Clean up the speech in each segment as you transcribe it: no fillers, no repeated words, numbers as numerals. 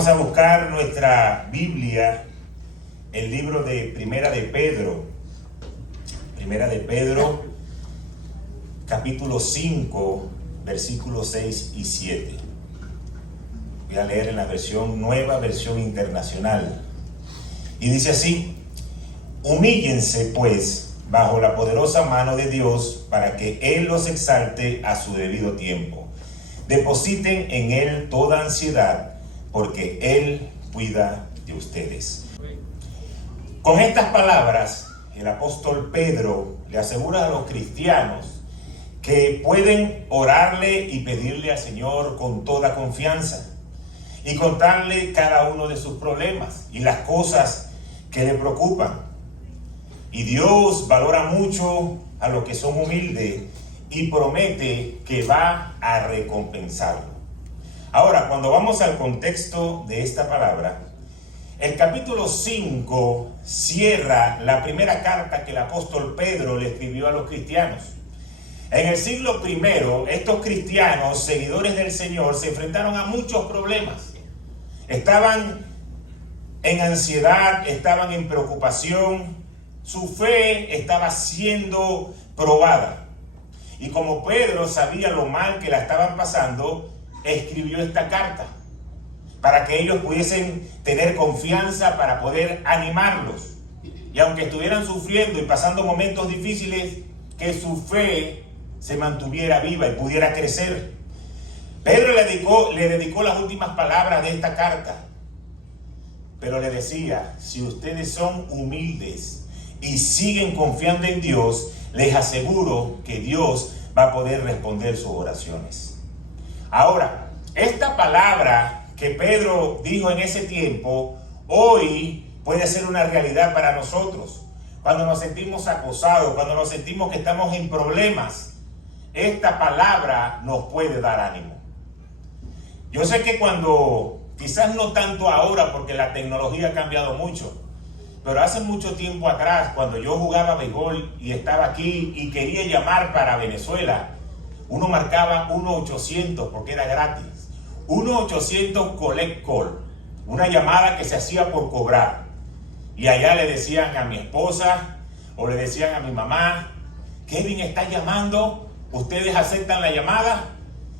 Vamos a buscar nuestra Biblia, el libro de Primera de Pedro. Primera de Pedro, capítulo 5, versículos 6 y 7. Voy a leer en la versión nueva, versión internacional. Y dice así: humíllense pues bajo la poderosa mano de Dios para que Él los exalte a su debido tiempo. Depositen en Él toda ansiedad, porque Él cuida de ustedes. Con estas palabras, el apóstol Pedro le asegura a los cristianos que pueden orarle y pedirle al Señor con toda confianza y contarle cada uno de sus problemas y las cosas que le preocupan. Y Dios valora mucho a los que son humildes y promete que va a recompensarlo. Ahora, cuando vamos al contexto de esta palabra, el capítulo 5 cierra la primera carta que el apóstol Pedro le escribió a los cristianos. En el siglo I, estos cristianos, seguidores del Señor, se enfrentaron a muchos problemas. Estaban en ansiedad, estaban en preocupación, su fe estaba siendo probada. Y como Pedro sabía lo mal que la estaban pasando, escribió esta carta para que ellos pudiesen tener confianza, para poder animarlos. Y aunque estuvieran sufriendo y pasando momentos difíciles, que su fe se mantuviera viva y pudiera crecer. Pedro le dedicó las últimas palabras de esta carta, pero le decía: si ustedes son humildes y siguen confiando en Dios, les aseguro que Dios va a poder responder sus oraciones. Ahora, esta palabra que Pedro dijo en ese tiempo, hoy puede ser una realidad para nosotros. Cuando nos sentimos acosados, cuando nos sentimos que estamos en problemas, esta palabra nos puede dar ánimo. Yo sé que cuando, quizás no tanto ahora porque la tecnología ha cambiado mucho, pero hace mucho tiempo atrás, cuando yo jugaba béisbol y estaba aquí y quería llamar para Venezuela, uno marcaba 1-800 porque era gratis. 1-800 collect call, una llamada que se hacía por cobrar. Y allá le decían a mi esposa o le decían a mi mamá: Kevin está llamando, ¿ustedes aceptan la llamada?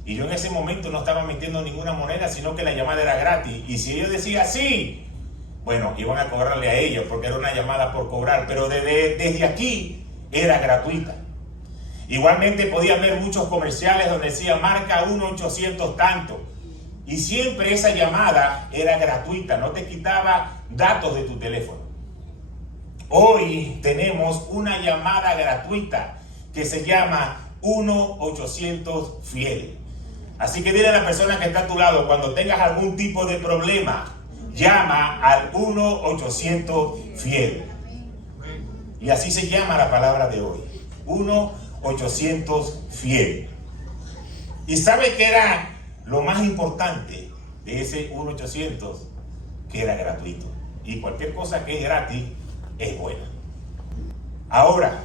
Y yo en ese momento no estaba metiendo ninguna moneda, sino que la llamada era gratis. Y si ellos decían sí, bueno, iban a cobrarle a ellos porque era una llamada por cobrar, pero desde aquí era gratuita. Igualmente podía ver muchos comerciales donde decía marca 1-800 tanto. Y siempre esa llamada era gratuita, no te quitaba datos de tu teléfono. Hoy tenemos una llamada gratuita que se llama 1-800 Fiel. Así que dile a la persona que está a tu lado, cuando tengas algún tipo de problema, llama al 1-800 Fiel. Y así se llama la palabra de hoy, 1-800 Fiel. ¿Y sabe qué era lo más importante de ese 1-800? Que era gratuito. Y cualquier cosa que es gratis es buena. Ahora,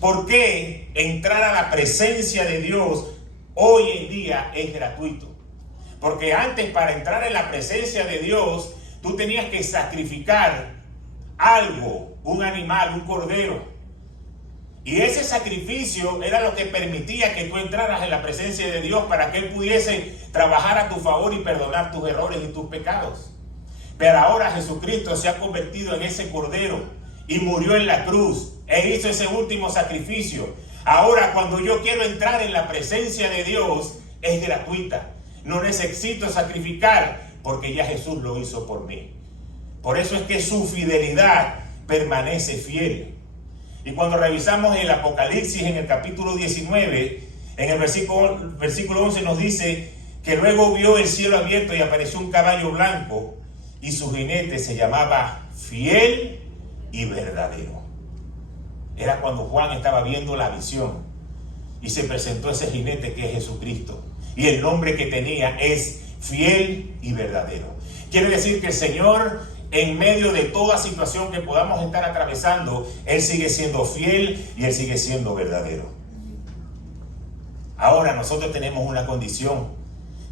¿por qué entrar a la presencia de Dios hoy en día es gratuito? Porque antes, para entrar en la presencia de Dios, tú tenías que sacrificar algo, un animal, un cordero. Y ese sacrificio era lo que permitía que tú entraras en la presencia de Dios para que Él pudiese trabajar a tu favor y perdonar tus errores y tus pecados. Pero ahora Jesucristo se ha convertido en ese cordero y murió en la cruz e hizo ese último sacrificio. Ahora, cuando yo quiero entrar en la presencia de Dios, es gratuita. No necesito sacrificar porque ya Jesús lo hizo por mí. Por eso es que su fidelidad permanece fiel. Y cuando revisamos el Apocalipsis en el capítulo 19, en el versículo 11 nos dice que luego vio el cielo abierto y apareció un caballo blanco y su jinete se llamaba Fiel y Verdadero. Era cuando Juan estaba viendo la visión y se presentó ese jinete que es Jesucristo. Y el nombre que tenía es Fiel y Verdadero. Quiere decir que el Señor, en medio de toda situación que podamos estar atravesando, Él sigue siendo fiel y Él sigue siendo verdadero. Ahora nosotros tenemos una condición.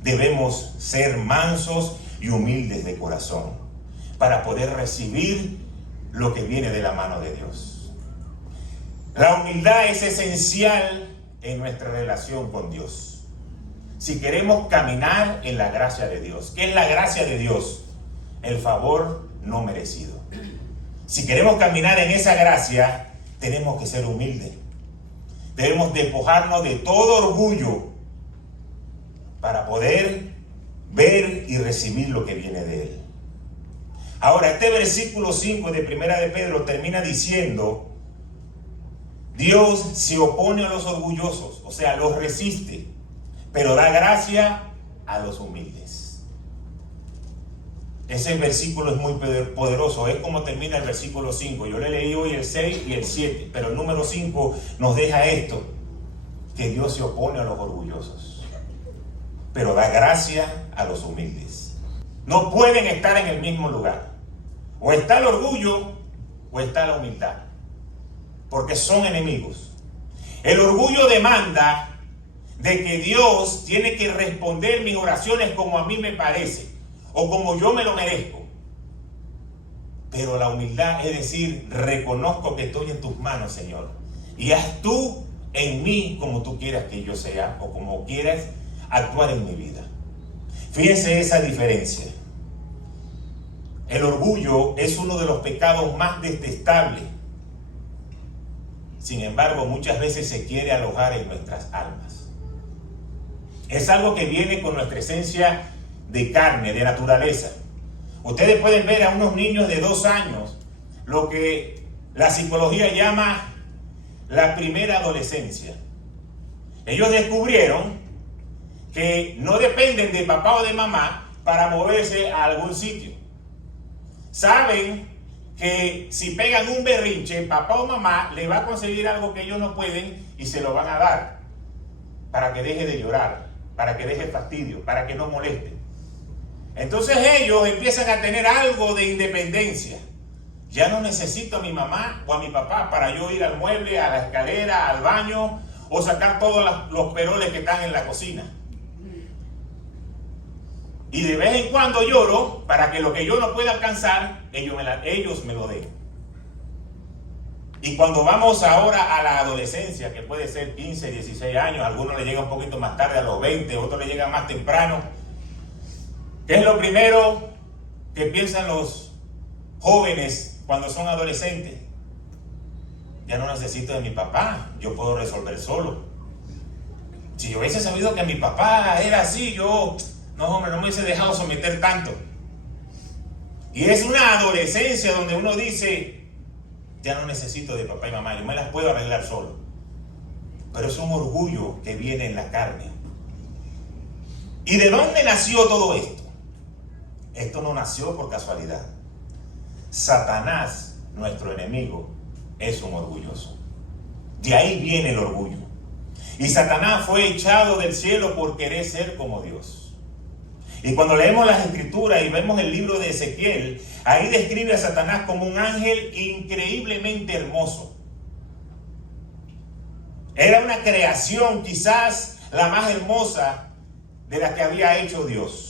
Debemos ser mansos y humildes de corazón, para poder recibir lo que viene de la mano de Dios. La humildad es esencial en nuestra relación con Dios. Si queremos caminar en la gracia de Dios. ¿Qué es la gracia de Dios? El favor no merecido. Si queremos caminar en esa gracia, tenemos que ser humildes. Debemos despojarnos de todo orgullo para poder ver y recibir lo que viene de Él. Ahora, este versículo 5 de Primera de Pedro termina diciendo: Dios se opone a los orgullosos, o sea, los resiste, pero da gracia a los humildes. Ese versículo es muy poderoso, es como termina el versículo 5. Yo le leí hoy el 6 y el 7, pero el número 5 nos deja esto, que Dios se opone a los orgullosos, pero da gracia a los humildes. No pueden estar en el mismo lugar. O está el orgullo o está la humildad, porque son enemigos. El orgullo demanda de que Dios tiene que responder mis oraciones como a mí me parece o como yo me lo merezco. Pero la humildad es decir, reconozco que estoy en tus manos, Señor, y haz tú en mí como tú quieras que yo sea o como quieras actuar en mi vida. Fíjense esa diferencia. El orgullo es uno de los pecados más detestables. Sin embargo, muchas veces se quiere alojar en nuestras almas. Es algo que viene con nuestra esencia de carne, de naturaleza. Ustedes pueden ver a unos niños de 2 años, lo que la psicología llama la primera adolescencia. Ellos descubrieron que no dependen de papá o de mamá para moverse a algún sitio. Saben que si pegan un berrinche, papá o mamá le va a conseguir algo que ellos no pueden y se lo van a dar para que deje de llorar, para que deje el fastidio, para que no moleste. Entonces ellos empiezan a tener algo de independencia. Ya no necesito a mi mamá o a mi papá para yo ir al mueble, a la escalera, al baño o sacar todos los peroles que están en la cocina. Y de vez en cuando lloro para que lo que yo no pueda alcanzar, ellos me lo den. Y cuando vamos ahora a la adolescencia, que puede ser 15, 16 años, a algunos le llega un poquito más tarde, a los 20, otros le llega más temprano. ¿Qué es lo primero que piensan los jóvenes cuando son adolescentes? Ya no necesito de mi papá, yo puedo resolver solo. Si yo hubiese sabido que mi papá era así, no, hombre, no me hubiese dejado someter tanto. Y es una adolescencia donde uno dice, ya no necesito de papá y mamá, yo me las puedo arreglar solo. Pero es un orgullo que viene en la carne. ¿Y de dónde nació todo esto? Esto no nació por casualidad. Satanás, nuestro enemigo, es un orgulloso. De ahí viene el orgullo. Y Satanás fue echado del cielo por querer ser como Dios. Y cuando leemos las escrituras y vemos el libro de Ezequiel, ahí describe a Satanás como un ángel increíblemente hermoso. Era una creación quizás la más hermosa de la que había hecho Dios.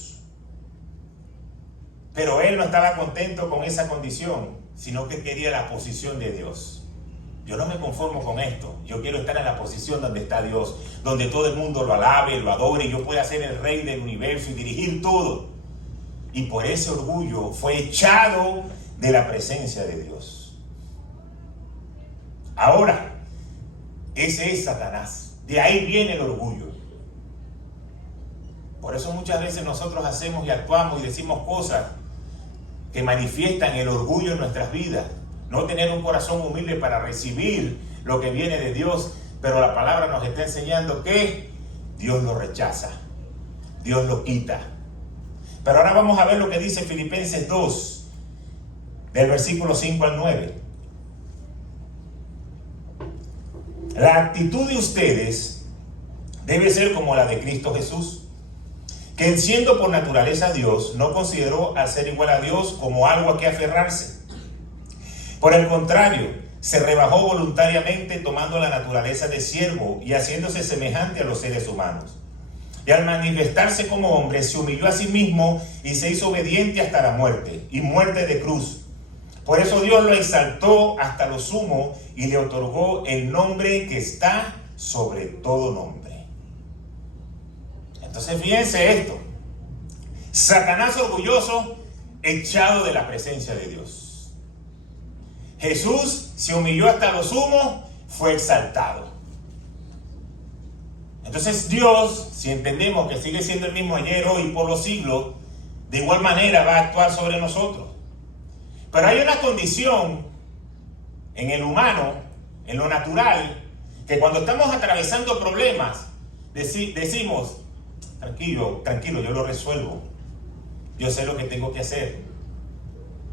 Pero él no estaba contento con esa condición, sino que quería la posición de Dios. Yo no me conformo con esto. Yo quiero estar en la posición donde está Dios, donde todo el mundo lo alabe, lo adore, y yo pueda ser el rey del universo y dirigir todo. Y por ese orgullo fue echado de la presencia de Dios. Ahora, ese es Satanás. De ahí viene el orgullo. Por eso muchas veces nosotros hacemos y actuamos y decimos cosas que manifiestan el orgullo en nuestras vidas. No tener un corazón humilde para recibir lo que viene de Dios. Pero la palabra nos está enseñando que Dios lo rechaza. Dios lo quita. Pero ahora vamos a ver lo que dice Filipenses 2, del versículo 5 al 9. La actitud de ustedes debe ser como la de Cristo Jesús, que siendo por naturaleza Dios, no consideró al ser igual a Dios como algo a que aferrarse. Por el contrario, se rebajó voluntariamente tomando la naturaleza de siervo y haciéndose semejante a los seres humanos. Y y al manifestarse como hombre se humilló a sí mismo y se hizo obediente hasta la muerte, y muerte de cruz. Por eso Dios lo exaltó hasta lo sumo y le otorgó el nombre que está sobre todo nombre. Entonces fíjense esto: Satanás orgulloso, echado de la presencia de Dios. Jesús se humilló hasta lo sumo, fue exaltado. Entonces Dios, si entendemos que sigue siendo el mismo ayer, hoy y por los siglos, de igual manera va a actuar sobre nosotros. Pero hay una condición en el humano, en lo natural, que cuando estamos atravesando problemas, decimos: tranquilo, yo lo resuelvo. Yo sé lo que tengo que hacer.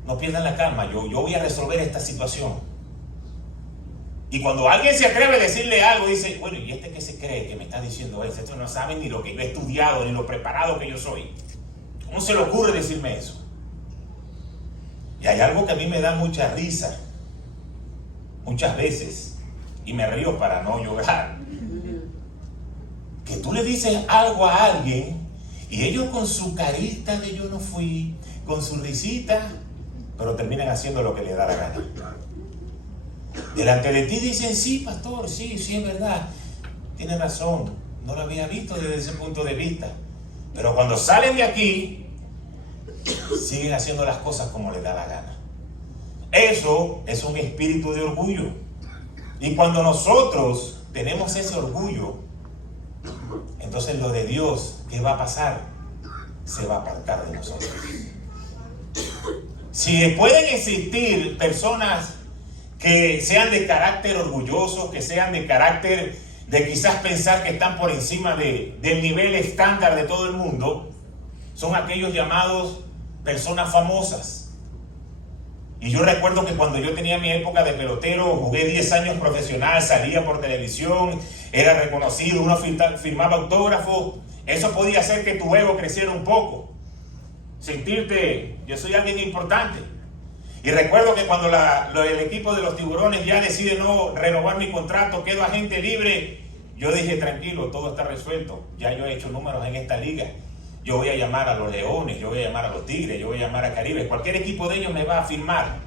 No pierdan la calma, yo voy a resolver esta situación. Y cuando alguien se atreve a decirle algo, dice: bueno, ¿y este qué se cree que me está diciendo eso? Esto no sabe ni lo que yo he estudiado, ni lo preparado que yo soy. ¿Cómo se le ocurre decirme eso? Y hay algo que a mí me da mucha risa, muchas veces, y me río para no llorar. Que tú le dices algo a alguien y ellos con su carita de yo no fui, con su risita, pero terminan haciendo lo que les da la gana. Delante de ti dicen: sí, pastor, sí, es verdad, tiene razón, no lo había visto desde ese punto de vista. Pero cuando salen de aquí, siguen haciendo las cosas como les da la gana. Eso es un espíritu de orgullo. Y cuando nosotros tenemos ese orgullo, entonces lo de Dios, ¿qué va a pasar? Se va a apartar de nosotros. Si pueden existir personas que sean de carácter orgulloso, que sean de carácter de quizás pensar que están por encima del nivel estándar de todo el mundo, son aquellos llamados personas famosas. Y yo recuerdo que cuando yo tenía mi época de pelotero, jugué 10 años profesional, salía por televisión, era reconocido, uno firmaba autógrafos. Eso podía hacer que tu ego creciera un poco, sentirte: yo soy alguien importante. Y recuerdo que cuando el equipo de los Tiburones ya decide no renovar mi contrato, quedo agente libre, yo dije: tranquilo, todo está resuelto, ya yo he hecho números en esta liga. Yo voy a llamar a los Leones, yo voy a llamar a los Tigres, yo voy a llamar a Caribe, cualquier equipo de ellos me va a firmar.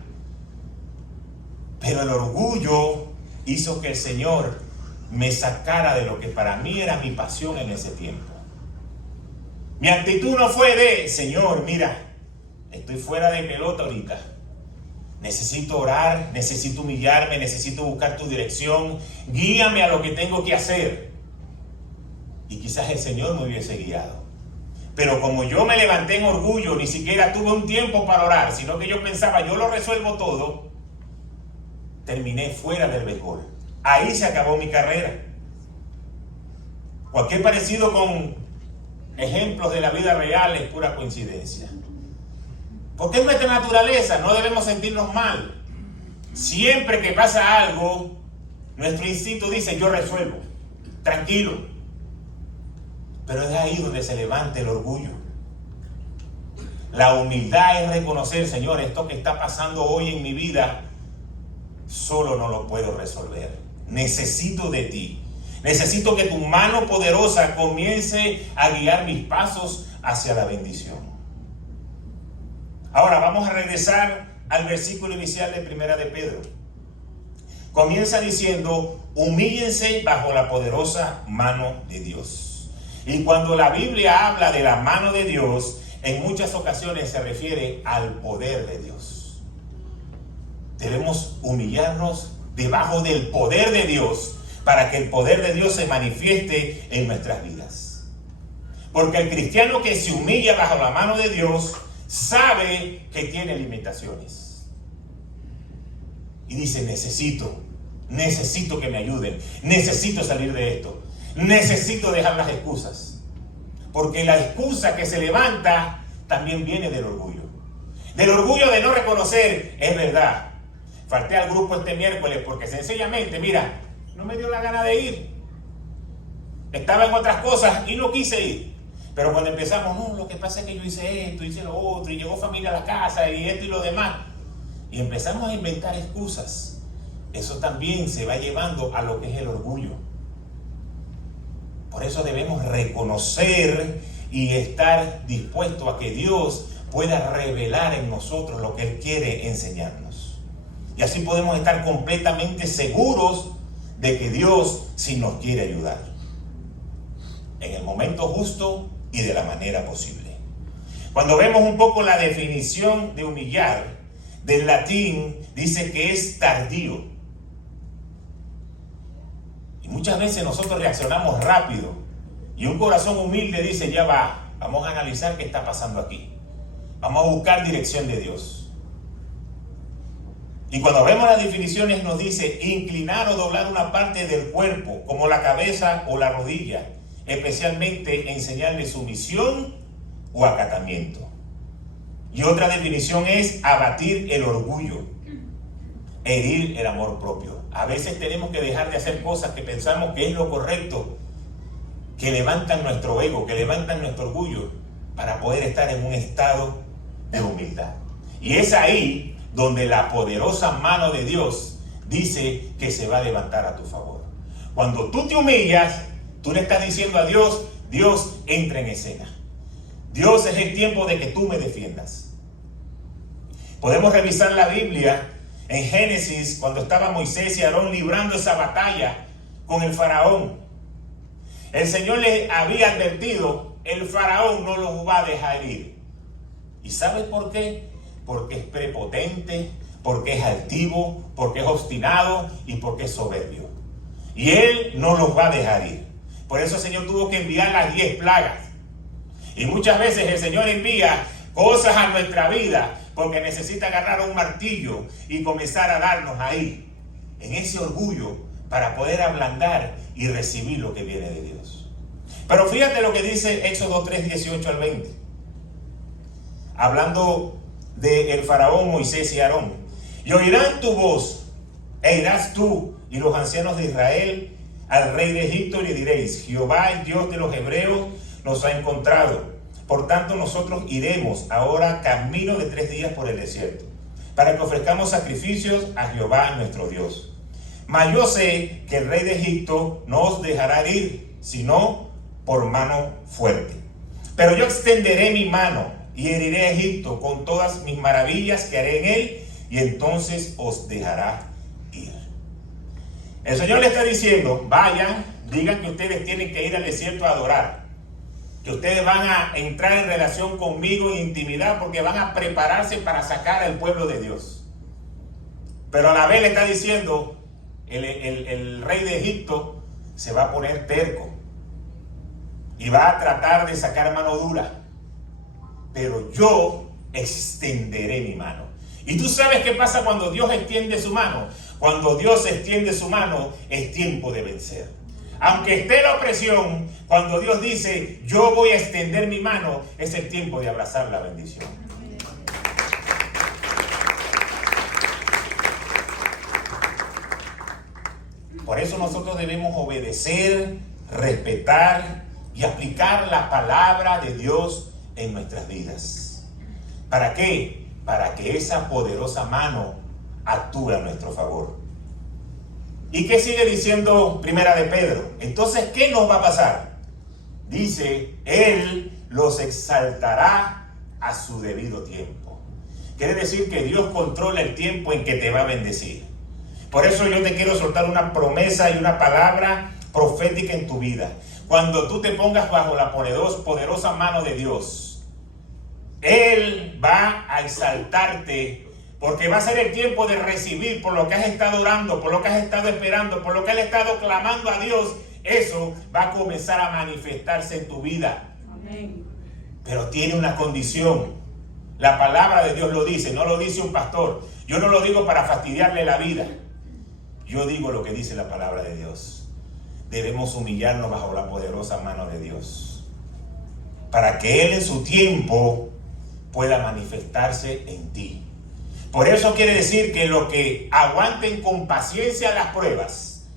Pero el orgullo hizo que el Señor me sacara de lo que para mí era mi pasión en ese tiempo. Mi actitud no fue de: Señor, mira, estoy fuera de pelota ahorita, necesito orar, necesito humillarme, necesito buscar tu dirección, guíame a lo que tengo que hacer. Y quizás el Señor me hubiese guiado. Pero como yo me levanté en orgullo, ni siquiera tuve un tiempo para orar, sino que yo pensaba: yo lo resuelvo todo, terminé fuera del béisbol. Ahí se acabó mi carrera. Cualquier parecido con ejemplos de la vida real es pura coincidencia. Porque es nuestra naturaleza, no debemos sentirnos mal. Siempre que pasa algo, nuestro instinto dice: yo resuelvo, tranquilo. Pero es ahí donde se levanta el orgullo. La humildad es reconocer: Señor, esto que está pasando hoy en mi vida, solo no lo puedo resolver. Necesito de ti. Necesito que tu mano poderosa comience a guiar mis pasos hacia la bendición. Ahora vamos a regresar al versículo inicial de Primera de Pedro. Comienza diciendo: humíllense bajo la poderosa mano de Dios. Y cuando la Biblia habla de la mano de Dios, en muchas ocasiones se refiere al poder de Dios. Debemos humillarnos debajo del poder de Dios para que el poder de Dios se manifieste en nuestras vidas. Porque el cristiano que se humilla bajo la mano de Dios sabe que tiene limitaciones. Y dice: necesito que me ayuden, necesito salir de esto, necesito dejar las excusas. Porque la excusa que se levanta también viene del orgullo. Del orgullo de no reconocer: es verdad, falté al grupo este miércoles porque sencillamente, mira, no me dio la gana de ir. Estaba en otras cosas y no quise ir. Pero cuando empezamos: no, lo que pasa es que yo hice esto, hice lo otro, y llegó familia a la casa, y esto y lo demás. Y empezamos a inventar excusas. Eso también se va llevando a lo que es el orgullo. Por eso debemos reconocer y estar dispuestos a que Dios pueda revelar en nosotros lo que Él quiere enseñarnos. Y así podemos estar completamente seguros de que Dios sí nos quiere ayudar en el momento justo y de la manera posible. Cuando vemos un poco la definición de humillar, del latín, dice que es tardío. Y muchas veces nosotros reaccionamos rápido y un corazón humilde dice, ya va, vamos a analizar qué está pasando aquí. Vamos a buscar dirección de Dios. Y cuando vemos las definiciones nos dice inclinar o doblar una parte del cuerpo, como la cabeza o la rodilla, especialmente en señal de sumisión o acatamiento. Y otra definición es abatir el orgullo, herir el amor propio. A veces tenemos que dejar de hacer cosas que pensamos que es lo correcto, que levantan nuestro ego, que levantan nuestro orgullo, para poder estar en un estado de humildad. Y es ahí donde la poderosa mano de Dios dice que se va a levantar a tu favor. Cuando tú te humillas, tú le estás diciendo a Dios, Dios, entra en escena. Dios, es el tiempo de que tú me defiendas. Podemos revisar la Biblia en Génesis, cuando estaba Moisés y Aarón librando esa batalla con el faraón. El Señor les había advertido, el faraón no los va a dejar ir. ¿Y sabes por qué? Porque es prepotente, porque es altivo, porque es obstinado y porque es soberbio. Y Él no los va a dejar ir. Por eso el Señor tuvo que enviar las 10 plagas. Y muchas veces el Señor envía cosas a nuestra vida porque necesita agarrar un martillo y comenzar a darnos ahí, en ese orgullo, para poder ablandar y recibir lo que viene de Dios. Pero fíjate lo que dice Éxodo 3, 18 al 20. Hablando del faraón, Moisés y Aarón. Y oirán tu voz, e irás tú y los ancianos de Israel al rey de Egipto y le diréis, Jehová, el Dios de los hebreos, nos ha encontrado. Por tanto, nosotros iremos ahora camino de 3 días por el desierto, para que ofrezcamos sacrificios a Jehová nuestro Dios. Mas yo sé que el rey de Egipto no os dejará ir, sino por mano fuerte. Pero yo extenderé mi mano y heriré a Egipto con todas mis maravillas que haré en él, y entonces os dejará ir. El Señor le está diciendo, vayan, digan que ustedes tienen que ir al desierto a adorar, que ustedes van a entrar en relación conmigo en intimidad, porque van a prepararse para sacar al pueblo de Dios. Pero a la vez le está diciendo, el rey de Egipto se va a poner terco y va a tratar de sacar mano dura, pero yo extenderé mi mano. Y tú sabes qué pasa cuando Dios extiende su mano. Cuando Dios extiende su mano, es tiempo de vencer. Aunque esté la opresión, cuando Dios dice, yo voy a extender mi mano, es el tiempo de abrazar la bendición. Por eso nosotros debemos obedecer, respetar y aplicar la palabra de Dios en nuestras vidas. ¿Para qué? Para que esa poderosa mano actúe a nuestro favor. ¿Y qué sigue diciendo Primera de Pedro? Entonces, ¿qué nos va a pasar? Dice, Él los exaltará a su debido tiempo. Quiere decir que Dios controla el tiempo en que te va a bendecir. Por eso yo te quiero soltar una promesa y una palabra profética en tu vida. Cuando tú te pongas bajo la poderosa mano de Dios, Él va a exaltarte, porque va a ser el tiempo de recibir por lo que has estado orando, por lo que has estado esperando, por lo que has estado clamando a Dios. Eso va a comenzar a manifestarse en tu vida. Amén. Pero tiene una condición. La palabra de Dios lo dice, no lo dice un pastor. Yo no lo digo para fastidiarle la vida. Yo digo lo que dice la palabra de Dios. Debemos humillarnos bajo la poderosa mano de Dios, para que Él en su tiempo pueda manifestarse en ti. Por eso quiere decir que los que aguanten con paciencia las pruebas,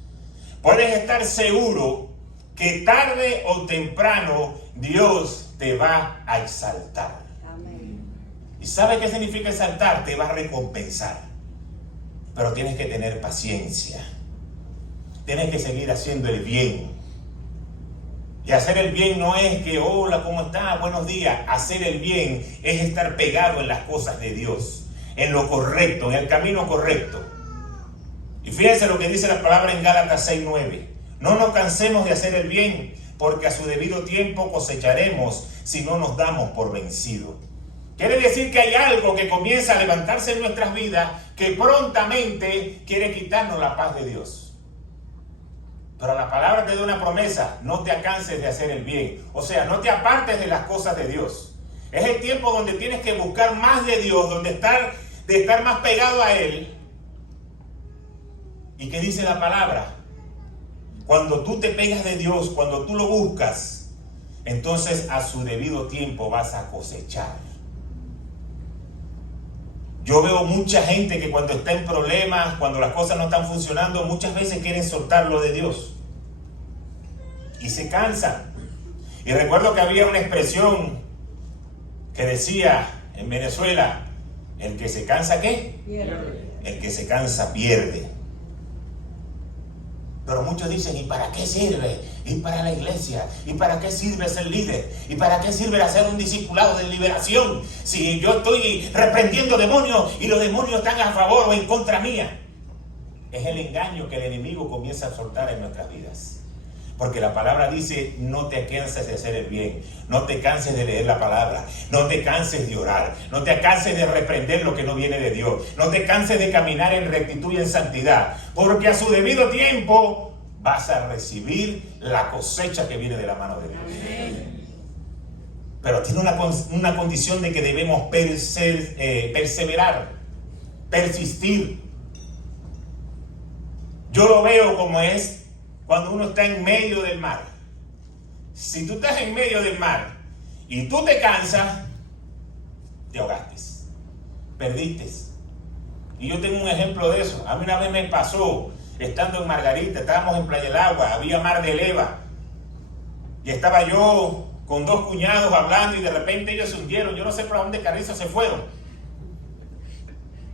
puedes estar seguro que tarde o temprano Dios te va a exaltar. Amén. ¿Y sabe qué significa exaltar? Te va a recompensar. Pero tienes que tener paciencia. Tienes que seguir haciendo el bien. Y hacer el bien no es que, hola, ¿cómo estás? Buenos días. Hacer el bien es estar pegado en las cosas de Dios, en lo correcto, en el camino correcto. Y fíjense lo que dice la palabra en Gálatas 6:9. No nos cansemos de hacer el bien, porque a su debido tiempo cosecharemos si no nos damos por vencidos. Quiere decir que hay algo que comienza a levantarse en nuestras vidas que prontamente quiere quitarnos la paz de Dios. Pero la palabra te da una promesa: no te canses de hacer el bien. O sea, no te apartes de las cosas de Dios. Es el tiempo donde tienes que buscar más de Dios, donde estar más pegado a Él. ¿Y qué dice la palabra? Cuando tú te pegas de Dios, cuando tú lo buscas, entonces a su debido tiempo vas a cosechar. Yo veo mucha gente que cuando está en problemas, cuando las cosas no están funcionando, muchas veces quieren soltar lo de Dios. Y se cansan. Y recuerdo que había una expresión que decía en Venezuela: el que se cansa, ¿qué? Pierde. El que se cansa pierde. Pero muchos dicen: ¿y para qué sirve? ¿Y para la iglesia? ¿Y para qué sirve ser líder? ¿Y para qué sirve hacer un discipulado de liberación? Si yo estoy reprendiendo demonios y los demonios están a favor o en contra mía. Es el engaño que el enemigo comienza a soltar en nuestras vidas. Porque la palabra dice: no te canses de hacer el bien, no te canses de leer la palabra, no te canses de orar, no te canses de reprender lo que no viene de Dios, no te canses de caminar en rectitud y en santidad, porque a su debido tiempo vas a recibir la cosecha que viene de la mano de Dios. Amén. Pero tiene una condición de que debemos perseverar, persistir. Yo lo veo como es cuando uno está en medio del mar. Si tú estás en medio del mar y tú te cansas, te ahogaste, perdiste. Y yo tengo un ejemplo de eso. A mí una vez me pasó, estando en Margarita, estábamos en Playa del Agua, había mar de leva, y estaba yo con dos cuñados hablando y de repente ellos se hundieron. Yo no sé por dónde carrizo se fueron.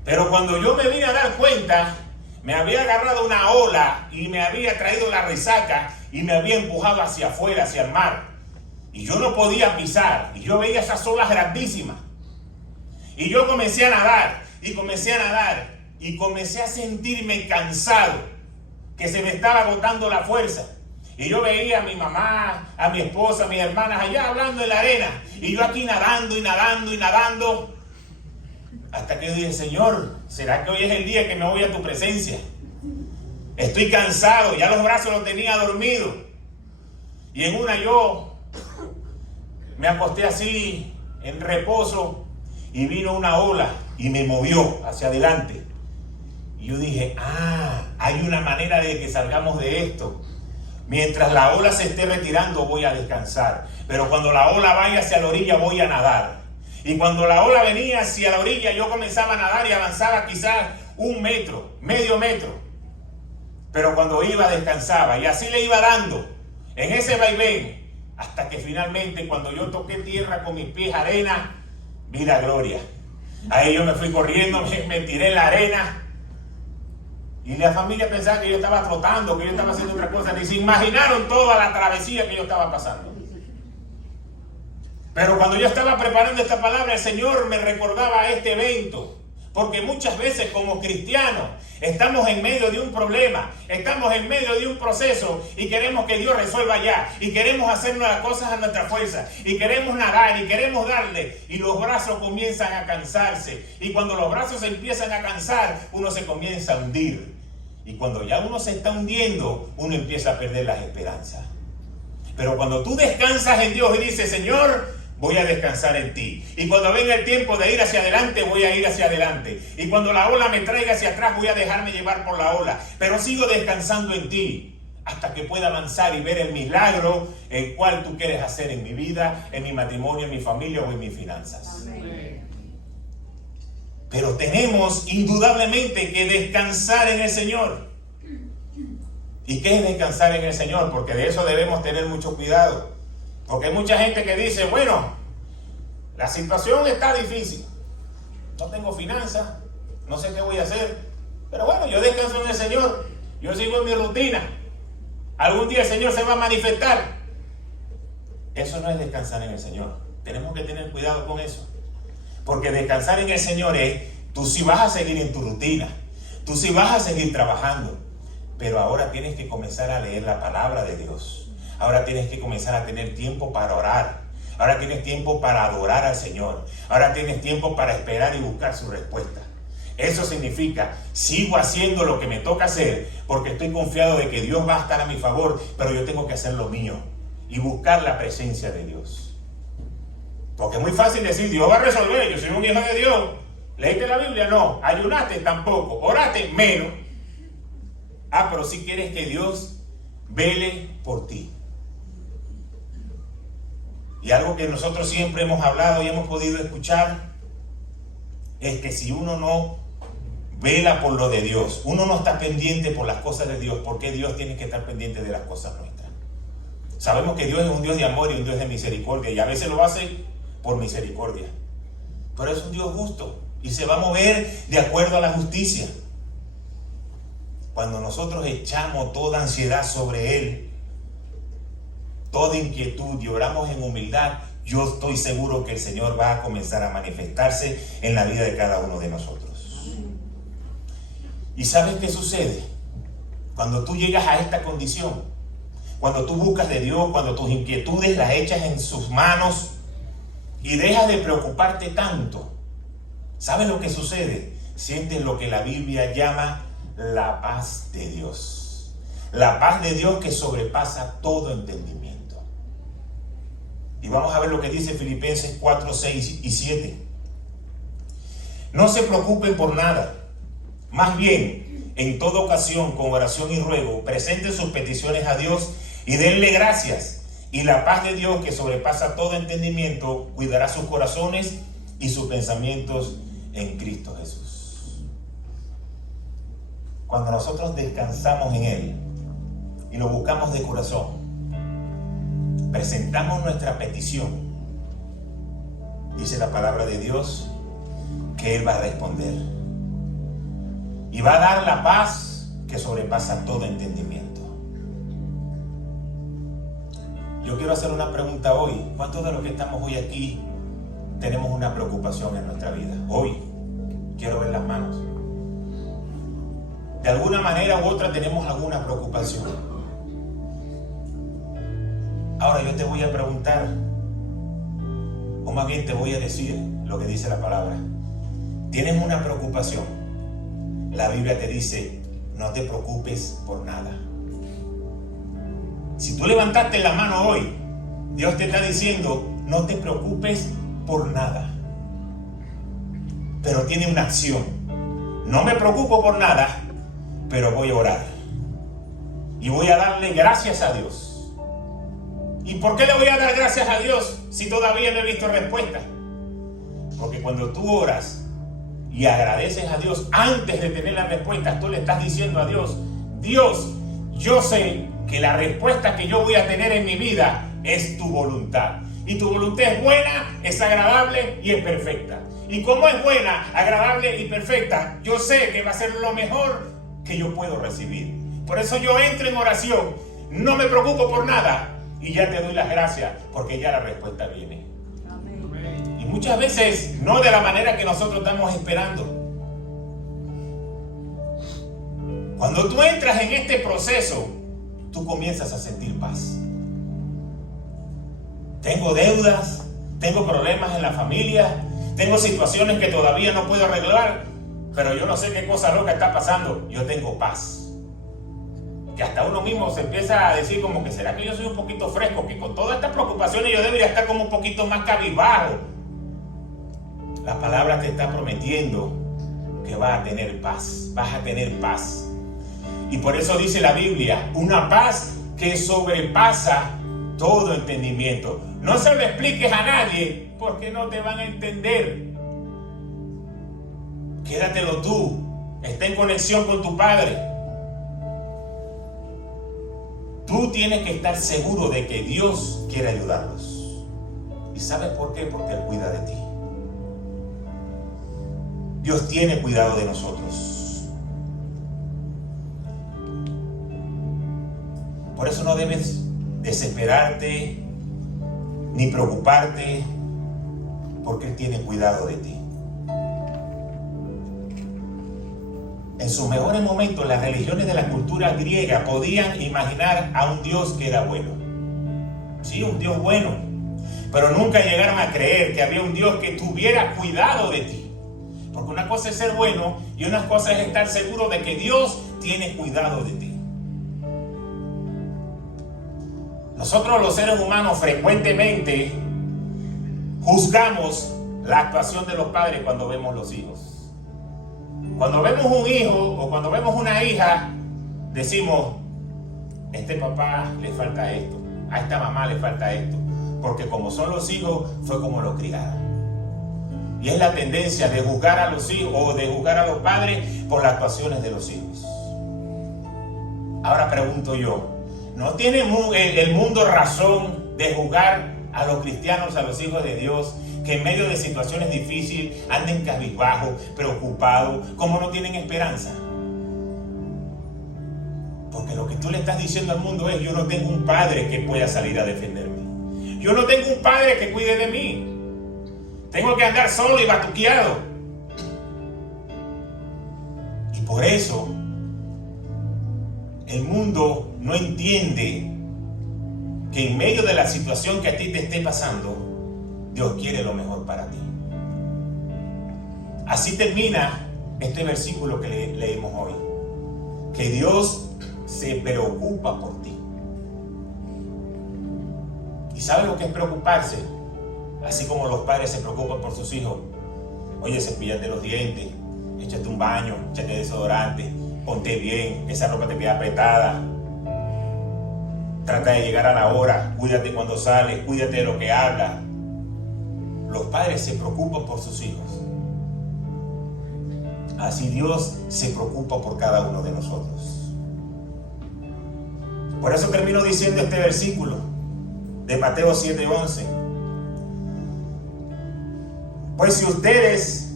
Pero cuando yo me vine a dar cuenta, me había agarrado una ola y me había traído la resaca y me había empujado hacia afuera, hacia el mar. Y yo no podía pisar. Y yo veía esas olas grandísimas. Y yo comencé a nadar y comencé a nadar y comencé a sentirme cansado, que se me estaba agotando la fuerza. Y yo veía a mi mamá, a mi esposa, a mis hermanas allá hablando en la arena. Y yo aquí nadando y nadando y nadando. Hasta que yo dije: Señor, ¿será que hoy es el día que me voy a tu presencia? Estoy cansado, ya los brazos los tenía dormidos. Y en una yo me acosté así, en reposo, y vino una ola y me movió hacia adelante. Y yo dije: hay una manera de que salgamos de esto. Mientras la ola se esté retirando, voy a descansar. Pero cuando la ola vaya hacia la orilla, voy a nadar. Y cuando la ola venía hacia la orilla, yo comenzaba a nadar y avanzaba quizás 1 metro, medio metro. Pero cuando iba, descansaba. Y así le iba dando en ese vaivén, hasta que finalmente, cuando yo toqué tierra con mis pies arena, vi la gloria. Ahí yo me fui corriendo, me tiré en la arena. Y la familia pensaba que yo estaba trotando, que yo estaba haciendo otra cosa. Ni se imaginaron toda la travesía que yo estaba pasando. Pero cuando yo estaba preparando esta palabra, el Señor me recordaba este evento. Porque muchas veces como cristianos estamos en medio de un problema, estamos en medio de un proceso y queremos que Dios resuelva ya. Y queremos hacer las cosas a nuestra fuerza. Y queremos nadar y queremos darle. Y los brazos comienzan a cansarse. Y cuando los brazos se empiezan a cansar, uno se comienza a hundir. Y cuando ya uno se está hundiendo, uno empieza a perder las esperanzas. Pero cuando tú descansas en Dios y dices: Señor, voy a descansar en ti. Y cuando venga el tiempo de ir hacia adelante, voy a ir hacia adelante. Y cuando la ola me traiga hacia atrás, voy a dejarme llevar por la ola. Pero sigo descansando en ti hasta que pueda avanzar y ver el milagro el cual tú quieres hacer en mi vida, en mi matrimonio, en mi familia o en mis finanzas. Amén. Pero tenemos indudablemente que descansar en el Señor. ¿Y qué es descansar en el Señor? Porque de eso debemos tener mucho cuidado. Porque hay mucha gente que dice: bueno, la situación está difícil, no tengo finanzas, no sé qué voy a hacer, pero bueno, yo descanso en el Señor, yo sigo en mi rutina, algún día el Señor se va a manifestar. Eso no es descansar en el Señor. Tenemos que tener cuidado con eso. Porque descansar en el Señor es, tú sí vas a seguir en tu rutina, tú sí vas a seguir trabajando, pero ahora tienes que comenzar a leer la palabra de Dios. Ahora tienes que comenzar a tener tiempo para orar. Ahora tienes tiempo para adorar al Señor. Ahora tienes tiempo para esperar y buscar su respuesta. Eso significa, sigo haciendo lo que me toca hacer porque estoy confiado de que Dios va a estar a mi favor, pero yo tengo que hacer lo mío y buscar la presencia de Dios. Porque es muy fácil decir, Dios va a resolver, yo soy un hijo de Dios. ¿Leíste la Biblia? No. ¿Ayunaste? Tampoco. ¿Oraste? Menos. Pero si quieres que Dios vele por ti. Y algo que nosotros siempre hemos hablado y hemos podido escuchar es que si uno no vela por lo de Dios, uno no está pendiente por las cosas de Dios, ¿por qué Dios tiene que estar pendiente de las cosas nuestras? Sabemos que Dios es un Dios de amor y un Dios de misericordia, y a veces lo hace por misericordia, pero es un Dios justo y se va a mover de acuerdo a la justicia. Cuando nosotros echamos toda ansiedad sobre Él, toda inquietud, y oramos en humildad, yo estoy seguro que el Señor va a comenzar a manifestarse en la vida de cada uno de nosotros. ¿Y sabes qué sucede? Cuando tú llegas a esta condición, cuando tú buscas de Dios, cuando tus inquietudes las echas en sus manos y dejas de preocuparte tanto, ¿sabes lo que sucede? Sientes lo que la Biblia llama la paz de Dios. La paz de Dios que sobrepasa todo entendimiento. Y vamos a ver lo que dice Filipenses 4, 6 y 7. No se preocupen por nada. Más bien, en toda ocasión, con oración y ruego, presenten sus peticiones a Dios y denle gracias. Y la paz de Dios, que sobrepasa todo entendimiento, cuidará sus corazones y sus pensamientos en Cristo Jesús. Cuando nosotros descansamos en Él y lo buscamos de corazón, presentamos nuestra petición, dice la palabra de Dios, que Él va a responder. Y va a dar la paz que sobrepasa todo entendimiento. Yo quiero hacer una pregunta hoy. ¿Cuántos de los que estamos hoy aquí tenemos una preocupación en nuestra vida? Hoy, quiero ver las manos. De alguna manera u otra tenemos alguna preocupación. Ahora yo te voy a preguntar, o más bien te voy a decir lo que dice la palabra. ¿Tienes una preocupación? La Biblia te dice, no te preocupes por nada. Si tú levantaste la mano hoy, Dios te está diciendo, no te preocupes por nada. Pero tiene una acción. No me preocupo por nada, pero voy a orar. Y voy a darle gracias a Dios. ¿Y por qué le voy a dar gracias a Dios si todavía no he visto respuesta? Porque cuando tú oras y agradeces a Dios antes de tener la respuesta, tú le estás diciendo a Dios, Dios, yo sé que la respuesta que yo voy a tener en mi vida es tu voluntad. Y tu voluntad es buena, es agradable y es perfecta. Y como es buena, agradable y perfecta, yo sé que va a ser lo mejor que yo puedo recibir. Por eso yo entro en oración, no me preocupo por nada y ya te doy las gracias porque ya la respuesta viene. Y muchas veces no de la manera que nosotros estamos esperando. Cuando tú entras en este proceso, tú comienzas a sentir paz. Tengo deudas, tengo problemas en la familia, tengo situaciones que todavía no puedo arreglar, pero yo no sé qué cosa loca está pasando. Yo tengo paz. Que hasta uno mismo se empieza a decir como que será que yo soy un poquito fresco, que con todas estas preocupaciones yo debería estar como un poquito más cabizbajo. La palabra te está prometiendo que vas a tener paz, vas a tener paz. Y por eso dice la Biblia, una paz que sobrepasa todo entendimiento. No se lo expliques a nadie porque no te van a entender. Quédatelo tú, está en conexión con tu Padre. Tú tienes que estar seguro de que Dios quiere ayudarlos. ¿Y sabes por qué? Porque Él cuida de ti. Dios tiene cuidado de nosotros. Por eso no debes desesperarte ni preocuparte, porque Él tiene cuidado de ti. En sus mejores momentos, las religiones de la cultura griega podían imaginar a un Dios que era bueno. Sí, un Dios bueno. Pero nunca llegaron a creer que había un Dios que tuviera cuidado de ti. Porque una cosa es ser bueno y una cosa es estar seguro de que Dios tiene cuidado de ti. Nosotros los seres humanos frecuentemente juzgamos la actuación de los padres cuando vemos los hijos. Cuando vemos un hijo o cuando vemos una hija, decimos, a este papá le falta esto, a esta mamá le falta esto, porque como son los hijos, fue como los criaron. Y es la tendencia de juzgar a los hijos o de juzgar a los padres por las actuaciones de los hijos. Ahora pregunto yo, ¿no tiene el mundo razón de juzgar a los cristianos, a los hijos de Dios, que en medio de situaciones difíciles anden cabizbajos, preocupados, como no tienen esperanza? Porque lo que tú le estás diciendo al mundo es, yo no tengo un padre que pueda salir a defenderme. Yo no tengo un padre que cuide de mí. Tengo que andar solo y batuqueado. Y por eso el mundo no entiende que en medio de la situación que a ti te esté pasando, Dios quiere lo mejor para ti. Así termina este versículo que leímos hoy. Que Dios se preocupa por ti. ¿Y sabes lo que es preocuparse? Así como los padres se preocupan por sus hijos. Oye, cepíllate los dientes, échate un baño, échate desodorante, ponte bien, esa ropa te queda apretada. Trata de llegar a la hora, cuídate cuando sales, cuídate de lo que hablas. Los padres se preocupan por sus hijos. Así Dios se preocupa por cada uno de nosotros. Por eso termino diciendo este versículo de Mateo 7:11. Pues si ustedes,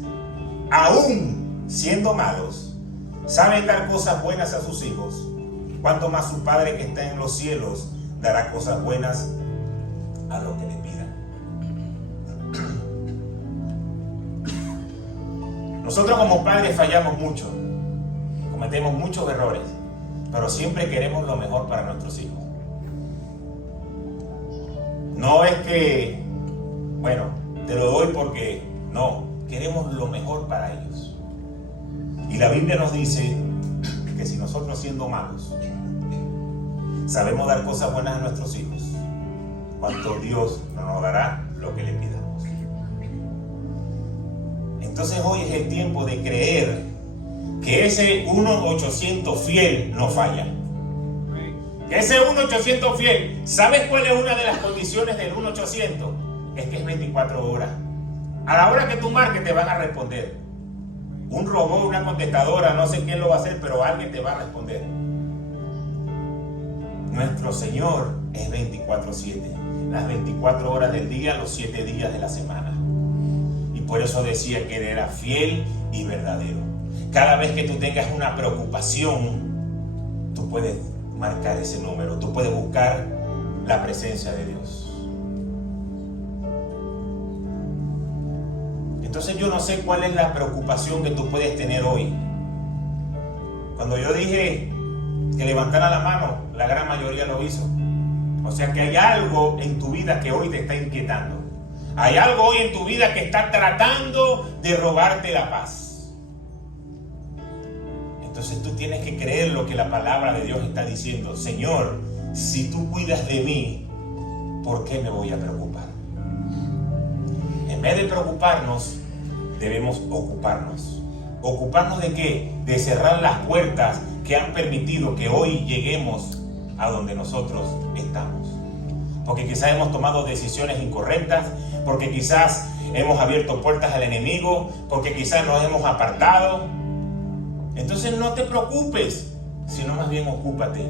aún siendo malos, saben dar cosas buenas a sus hijos, cuánto más su Padre que está en los cielos dará cosas buenas a los que le pidan. Nosotros como padres fallamos mucho, cometemos muchos errores, pero siempre queremos lo mejor para nuestros hijos. No es que, bueno, te lo doy porque no, queremos lo mejor para ellos. Y la Biblia nos dice que si nosotros siendo malos sabemos dar cosas buenas a nuestros hijos, cuánto Dios no nos dará lo que le pidamos. Entonces hoy es el tiempo de creer que ese 1-800 fiel no falla. Que ese 1-800 fiel, ¿sabes cuál es una de las condiciones del 1-800? Es que es 24 horas. A la hora que tú marques te van a responder. Un robot, una contestadora, no sé quién lo va a hacer, pero alguien te va a responder. Nuestro Señor es 24/7, las 24 horas del día, los 7 días de la semana. Y por eso decía que Él era fiel y verdadero. Cada vez que tú tengas una preocupación, tú puedes marcar ese número, tú puedes buscar la presencia de Dios. Entonces yo no sé cuál es la preocupación que tú puedes tener hoy. Cuando yo dije que levantara la mano, la gran mayoría lo hizo. O sea que hay algo en tu vida que hoy te está inquietando. Hay algo hoy en tu vida que está tratando de robarte la paz. Entonces tú tienes que creer lo que la palabra de Dios está diciendo. Señor, si tú cuidas de mí, ¿por qué me voy a preocupar? En vez de preocuparnos, debemos ocuparnos. ¿Ocuparnos de qué? De cerrar las puertas que han permitido que hoy lleguemos a donde nosotros estamos. Porque quizás hemos tomado decisiones incorrectas, porque quizás hemos abierto puertas al enemigo, porque quizás nos hemos apartado. Entonces no te preocupes, sino más bien ocúpate.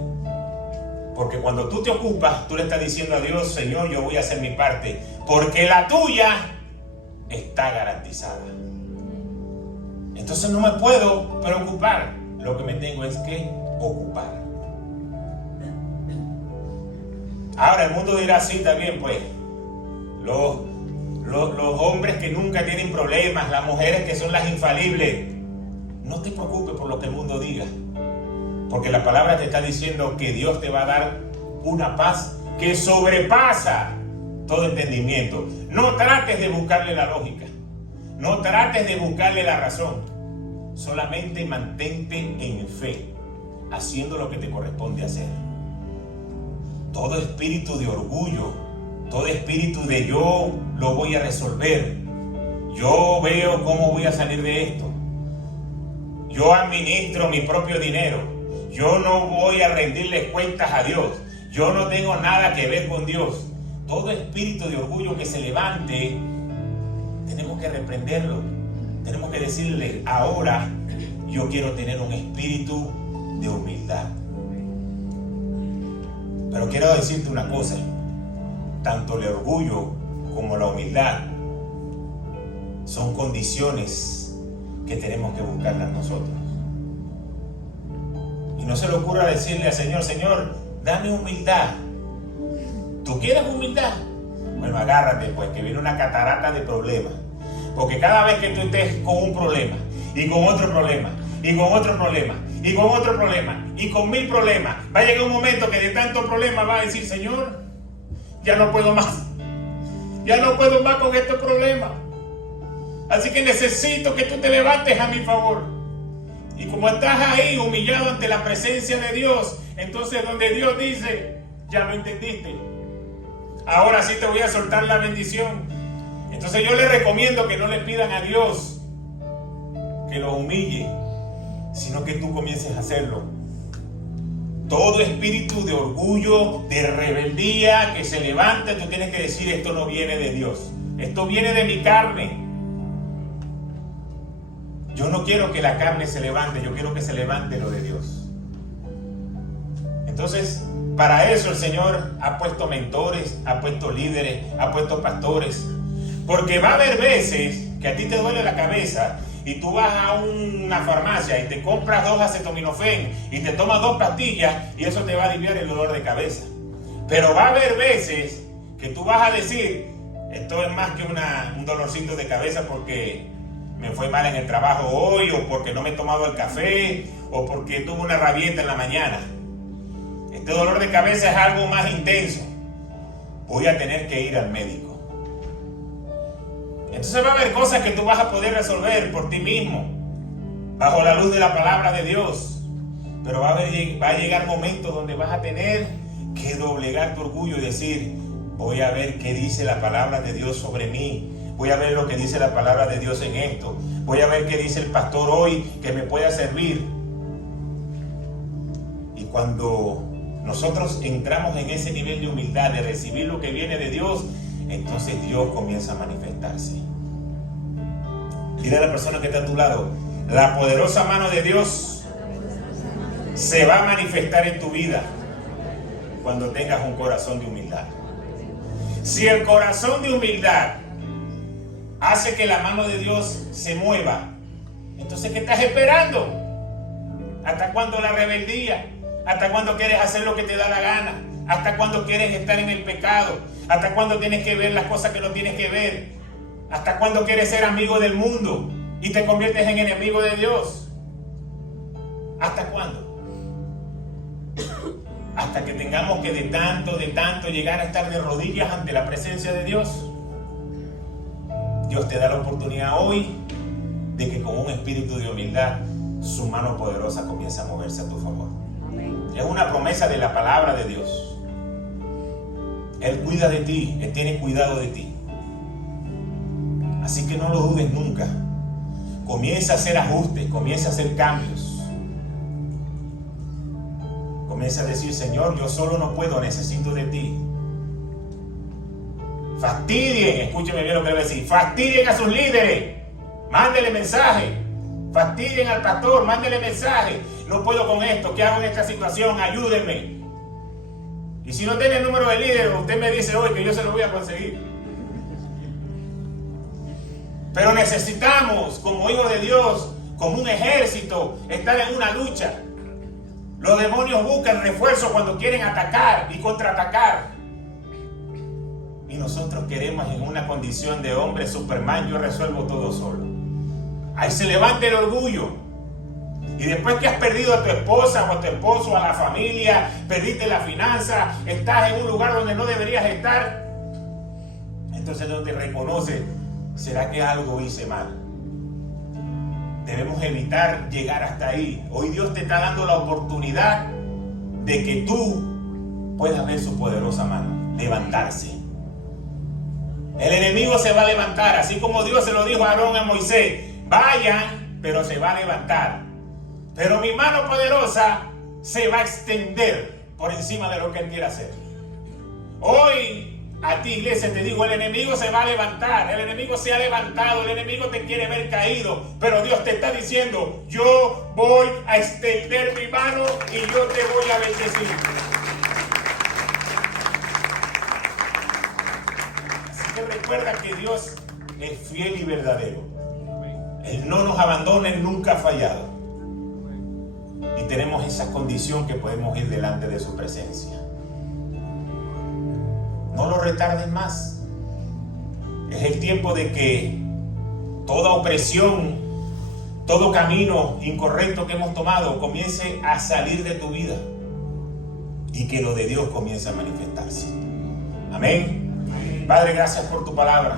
Porque cuando tú te ocupas, tú le estás diciendo a Dios, Señor, yo voy a hacer mi parte, porque la tuya está garantizada. Entonces no me puedo preocupar, lo que me tengo es que ocupar. Ahora el mundo dirá, sí, está bien, pues, los hombres que nunca tienen problemas, las mujeres que son las infalibles. No te preocupes por lo que el mundo diga, porque la palabra te está diciendo que Dios te va a dar una paz que sobrepasa todo entendimiento. No trates de buscarle la lógica, no trates de buscarle la razón, solamente mantente en fe, haciendo lo que te corresponde hacer. Todo espíritu de orgullo, todo espíritu de yo lo voy a resolver, yo veo cómo voy a salir de esto, yo administro mi propio dinero, yo no voy a rendirle cuentas a Dios, yo no tengo nada que ver con Dios. Todo espíritu de orgullo que se levante, tenemos que reprenderlo. Tenemos que decirle, ahora yo quiero tener un espíritu de humildad. Pero quiero decirte una cosa, tanto el orgullo como la humildad son condiciones que tenemos que buscarlas nosotros. Y no se le ocurra decirle al Señor, Señor, dame humildad. ¿Tú quieres humildad? Bueno, agárrate, pues, que viene una catarata de problemas. Porque cada vez que tú estés con un problema, y con otro problema, y con otro problema, y con otro problema, y con 1000 problemas, va a llegar un momento que de tantos problemas va a decir, Señor, ya no puedo más. Ya no puedo más con estos problemas. Así que necesito que tú te levantes a mi favor. Y como estás ahí humillado ante la presencia de Dios, entonces donde Dios dice, ya lo entendiste, ahora sí te voy a soltar la bendición. Entonces yo les recomiendo que no le pidan a Dios que los humille, sino que tú comiences a hacerlo. Todo espíritu de orgullo, de rebeldía que se levante, tú tienes que decir, esto no viene de Dios, esto viene de mi carne. Yo no quiero que la carne se levante, yo quiero que se levante lo de Dios. Entonces, para eso el Señor ha puesto mentores, ha puesto líderes, ha puesto pastores. Porque va a haber veces que a ti te duele la cabeza y tú vas a una farmacia y te compras 2 acetaminofén y te tomas 2 pastillas y eso te va a aliviar el dolor de cabeza. Pero va a haber veces que tú vas a decir, esto es más que un dolorcito de cabeza porque me fue mal en el trabajo hoy, o porque no me he tomado el café, o porque tuve una rabieta en la mañana. Este dolor de cabeza es algo más intenso. Voy a tener que ir al médico. Entonces va a haber cosas que tú vas a poder resolver por ti mismo, bajo la luz de la palabra de Dios. Pero va a llegar momentos donde vas a tener que doblegar tu orgullo y decir, voy a ver qué dice la palabra de Dios sobre mí. Voy a ver lo que dice la palabra de Dios en esto. Voy a ver qué dice el pastor hoy que me pueda servir. Y cuando nosotros entramos en ese nivel de humildad, de recibir lo que viene de Dios, entonces Dios comienza a manifestarse. Dile a la persona que está a tu lado, la poderosa mano de Dios se va a manifestar en tu vida cuando tengas un corazón de humildad. Si el corazón de humildad hace que la mano de Dios se mueva, entonces ¿qué estás esperando? ¿Hasta cuándo la rebeldía? ¿Hasta cuándo quieres hacer lo que te da la gana? ¿Hasta cuándo quieres estar en el pecado? ¿Hasta cuándo tienes que ver las cosas que no tienes que ver? ¿Hasta cuándo quieres ser amigo del mundo y te conviertes en enemigo de Dios? ¿Hasta cuándo? Hasta que tengamos que de tanto llegar a estar de rodillas ante la presencia de Dios. Dios te da la oportunidad hoy de que con un espíritu de humildad su mano poderosa comience a moverse a tu favor. Es una promesa de la palabra de Dios. Él cuida de ti, Él tiene cuidado de ti. Así que no lo dudes nunca. Comienza a hacer ajustes, comienza a hacer cambios. Comienza a decir, Señor, yo solo no puedo, necesito de ti. Fastidien, escúcheme bien lo que le voy a decir, fastidien a sus líderes, mándele mensaje. Fastidien al pastor, mándele mensaje. No puedo con esto, ¿qué hago en esta situación? Ayúdenme. Y si no tiene el número del líder, usted me dice hoy que yo se lo voy a conseguir. Pero necesitamos, como hijos de Dios, como un ejército, estar en una lucha. Los demonios buscan refuerzo cuando quieren atacar y contraatacar. Y nosotros queremos en una condición de hombre Superman, yo resuelvo todo solo. Ahí se levanta el orgullo. Y después que has perdido a tu esposa o a tu esposo, a la familia, perdiste la finanza, estás en un lugar donde no deberías estar, entonces donde reconoce, ¿será que algo hice mal? Debemos evitar llegar hasta ahí. Hoy Dios te está dando la oportunidad de que tú puedas ver su poderosa mano, levantarse. El enemigo se va a levantar, así como Dios se lo dijo a Aarón y a Moisés, vayan, pero se va a levantar. Pero mi mano poderosa se va a extender por encima de lo que Él quiere hacer. Hoy a ti, iglesia, te digo, el enemigo se va a levantar, el enemigo se ha levantado, el enemigo te quiere ver caído, pero Dios te está diciendo, yo voy a extender mi mano y yo te voy a bendecir. Así que recuerda que Dios es fiel y verdadero. Él no nos abandona, Él nunca ha fallado. Y tenemos esa condición que podemos ir delante de su presencia. No lo retardes más. Es el tiempo de que toda opresión, todo camino incorrecto que hemos tomado comience a salir de tu vida y que lo de Dios comience a manifestarse. Amén. Padre, gracias por tu palabra.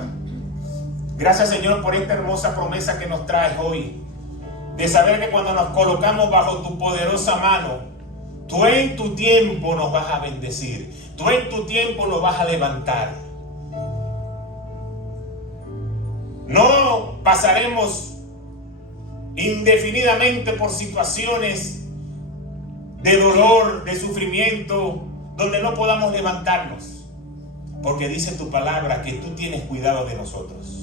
Gracias, Señor, por esta hermosa promesa que nos traes hoy, de saber que cuando nos colocamos bajo tu poderosa mano, tú en tu tiempo nos vas a bendecir, tú en tu tiempo nos vas a levantar. No pasaremos indefinidamente por situaciones de dolor, de sufrimiento, donde no podamos levantarnos, porque dice tu palabra que tú tienes cuidado de nosotros.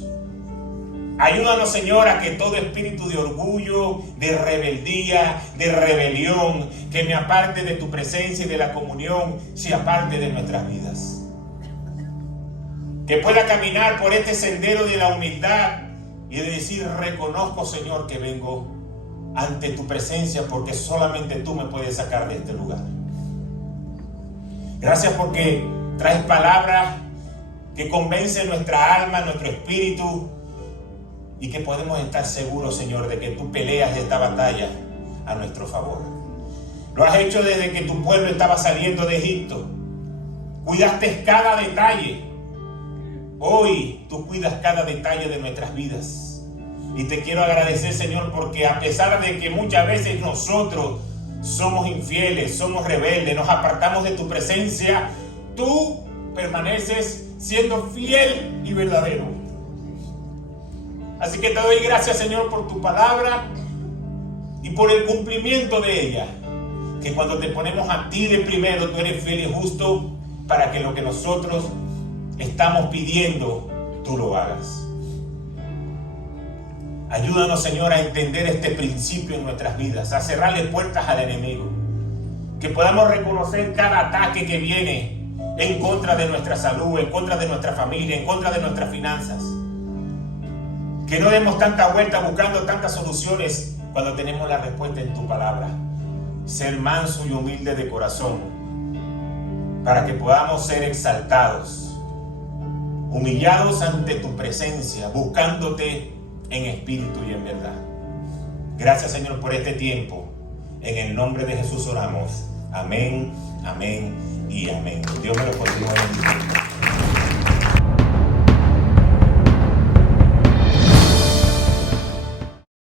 Ayúdanos, Señor, a que todo espíritu de orgullo, de rebeldía, de rebelión, que me aparte de tu presencia y de la comunión, se aparte de nuestras vidas. Que pueda caminar por este sendero de la humildad y de decir, reconozco, Señor, que vengo ante tu presencia porque solamente tú me puedes sacar de este lugar. Gracias porque traes palabras que convencen nuestra alma, nuestro espíritu, y que podemos estar seguros, Señor, de que tú peleas esta batalla a nuestro favor. Lo has hecho desde que tu pueblo estaba saliendo de Egipto. Cuidaste cada detalle. Hoy tú cuidas cada detalle de nuestras vidas. Y te quiero agradecer, Señor, porque a pesar de que muchas veces nosotros somos infieles, somos rebeldes, nos apartamos de tu presencia, tú permaneces siendo fiel y verdadero. Así que te doy gracias, Señor, por tu palabra y por el cumplimiento de ella. Que cuando te ponemos a ti de primero, tú eres fiel y justo para que lo que nosotros estamos pidiendo, tú lo hagas. Ayúdanos, Señor, a entender este principio en nuestras vidas, a cerrarle puertas al enemigo. Que podamos reconocer cada ataque que viene en contra de nuestra salud, en contra de nuestra familia, en contra de nuestras finanzas. Que no demos tanta vuelta buscando tantas soluciones cuando tenemos la respuesta en tu palabra. Ser manso y humilde de corazón para que podamos ser exaltados, humillados ante tu presencia, buscándote en espíritu y en verdad. Gracias, Señor, por este tiempo. En el nombre de Jesús oramos. Amén, amén y amén. Dios me lo continúe bendiciendo.